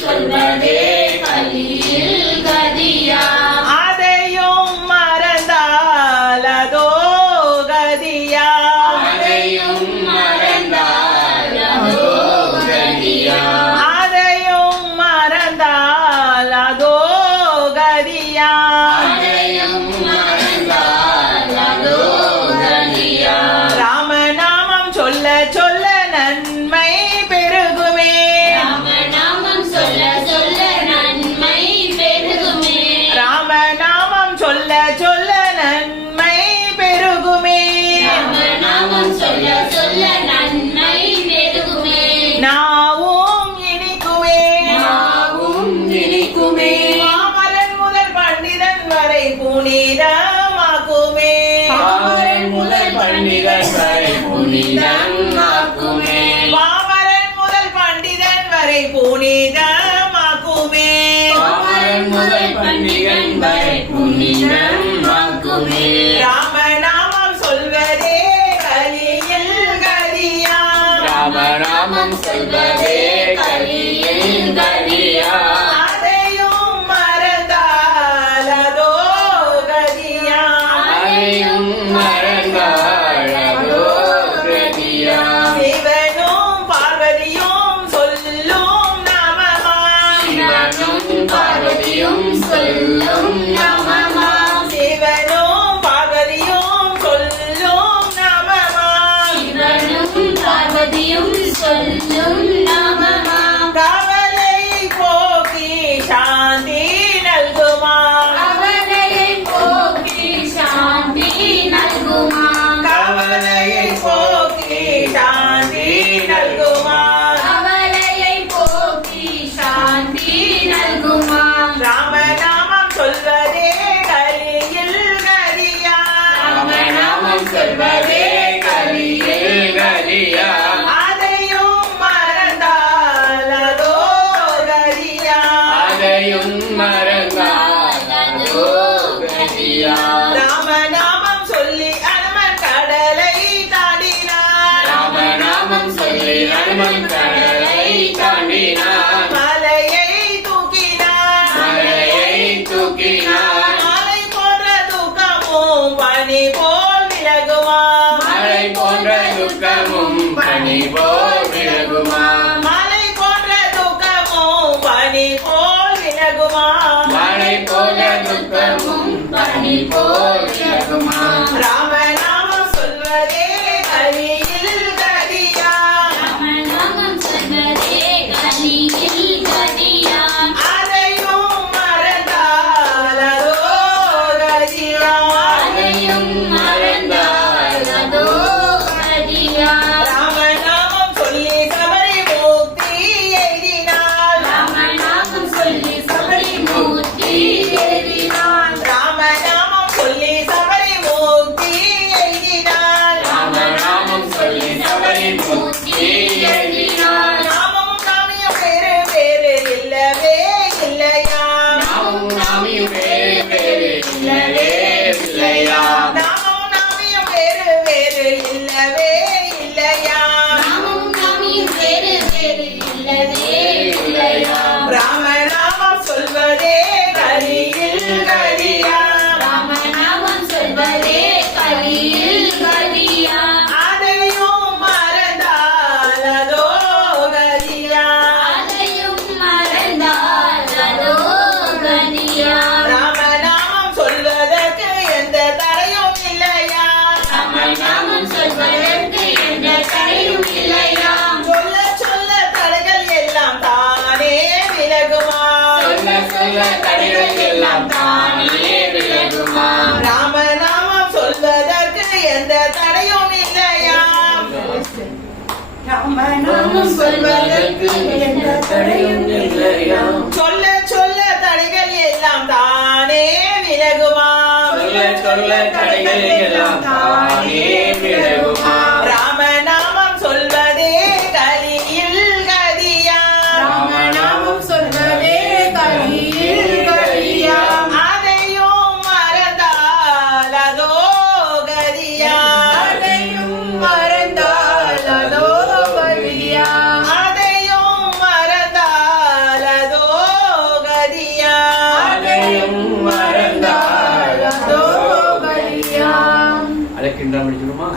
சொல்வதே கலியில் கதியா அதையும் மறந்தால் அதோ கதியா அதையும் மறந்தால் அதோ கதியா அதையும் மறந்தால் அதோ கதியா அதையும் மறந்தால் அதோ கதியா ராமநாமம் சொல்ல சொல்ல நன்மை பெருகுமே ராமநாமம் சொல்ல சொல்ல நன்மை பெருகுமே ராமநாமம் சொல்ல சொல்ல நன்மை பெருகுமே ராமநாமம் சொல்ல சொல்ல நன்மை பெருகுமே நாவும் இனிக்குமே நாவும் இனிக்குமே மாமரன் முதல் பண்டிதன் வரை புனிதமாக்குமே பாமரன் முதல் பண்டிதன் வரை புனிதமாக்குமே மாமரன் முதல் பண்டிதன் வரை புனிதமாக்குமே பாமரன் முதல் பண்டிதன் வரை புனிதமாக்குமே ராமநாமம் சொல்வதே கலியில் கதியா ராமநாமம் சொல்வதே கலியில் கதியா அதையும் மறந்தால் அதோ கதியா அதையும் மறந்தாள் அதோ கதியா சிவனும் பார்வதியும் சொல்லும் நாமமா சிவனும் பார்வதியும் சொல்லும் நமமா சிவனும் பார்வதியும் சொல்லும் நாமமா சிவனும் பார்வதியும் சொல்லும் நமமா கவலை போக்கி சாந்தி நல்குமா கவலையை போக்கி சாந்தி நல்குமா கவலையை போக்கி சாந்தி நல்குமா கவலையை போக்கி சாந்தி நல்குமா ராமநாமம் சொல்வதே கலியில் கதியா ராமநாமம் சொல்வதே கலியில் கதியா அதையும் மறந்தால் அதோ கதியா அதையும் மறந்தால் அதோ கதியா ராமநாமம் சொல்லி அனுமன் கடலை தாண்டினார் ராமநாமம் சொல்லி அனுமன் கடலை தாண்டினான் மலையை தூக்கினார் மலையை தூக்கினான் மலை போன்ற தூக்கமும் பனி போல் விலகுமா மழை போன்ற துக்கமும் பனி போல் விலகுமா மலை போன்ற தூக்கமும் பனி போல் விலகுமா மழை போல துக்கமும் பனி போல் விலகுமா ராமநாமம் சொல்வதே கலியில் கதியா ராமநாமம் சொல்வதே கலியில் கதியா அதையும் மறந்தால் அதோ கதியா அதையும் மறந்தால் அதோ கதியா ராமநாமம் சொல்லி சபரி முக்தி எய்தினாள் ராமநாமம் சொல்லி சபரி மூர்த்தி எழுதினான் ராமநாமம் சொல்லி சபரி முக்தி எய்தினாள் ராமநாமம் சொல்லி சபரி மூர்த்தி எழுதினான் நாமமும் நாமியும் வேறு வேறு இல்லவே இல்லையா நாமும் நாமியும் வேறு வேறு இல்லவே இல்லையா நாமமும் நாமியும் வேறு வேறு இல்லவே இல்லையா நாமும் நாமியும் வேறு வேறு இல்லவே இல்லையா ராமநாமம் சொல்வதே கலியில் கதியா ராமநாமம் சொல்வதே கலியில் கதியா அதையும் மறந்தால் அதோ கதியா அதையும் மறந்தால் அதோ கதியா ராமநாமம் சொல்வதற்கு எந்த தடையும் இல்லையா ராமநாமம் சொல்வதற்கு எந்த தடையும் இல்லையா சொல்ல சொல்ல தடைகள் எல்லாம் தானே விலகுமா சொல்ல சொல்ல தடைகள் எல்லாம் தானே விலகுமா ராமநாமம் சொல்வதற்கு எந்த தடையும் இல்லையா ராமநாமம் சொல்வதற்கு எந்த தடையும் இல்லையா சொல்ல சொல்ல தடைகள் எல்லாம் தானே விலகுமா சொல்ல சொல்ல தடைகள் எல்லாம் தானே விலகுமா ராமநாமம் சொல்வதே கலியில் கதியா ராமநாமம் சொல்வதே கலியில் கதியா அதையும் மறந்தால் அதோ கதியா அதையும் மறந்தால் அதோ கதியா அதையும் மறந்தால் என்றால் முடிச்சு